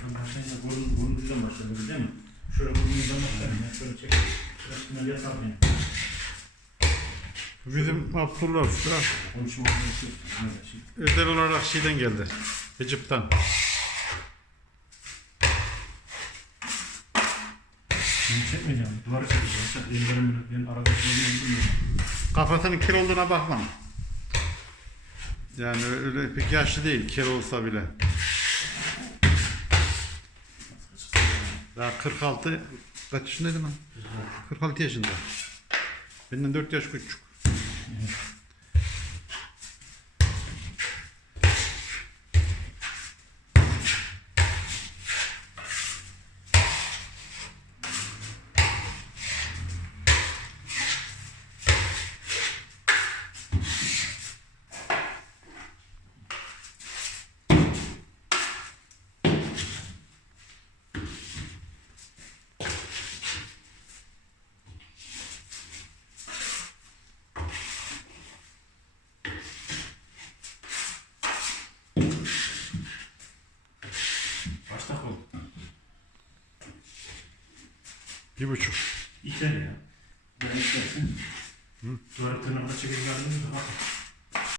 Şuradan başlayınca burun, burnunuzdan başladı değil mi? Şöyle burnunuzdan başlayın. ya, Şöyle çek. Şurasına yatar beni. Bizim Abdullah Usta Konuşma. Şey. özel olarak şeyden geldi. Ecip'ten. Bunu çekmeyeceğim. Duvara çekeceğim. Yoksa ellerimle ben arada bilmiyorum. Kafasının kir olduğuna bakma. Yani öyle pek yaşlı değil kir olsa bile. Daha 46 kaç yaşındaydı lan? 46 yaşında. Benden 4 yaş küçük. Kaç dakika oldu? Bir buçuk. İter ya. Ben istersin. Duvara tırnakla çekip geldiğimde daha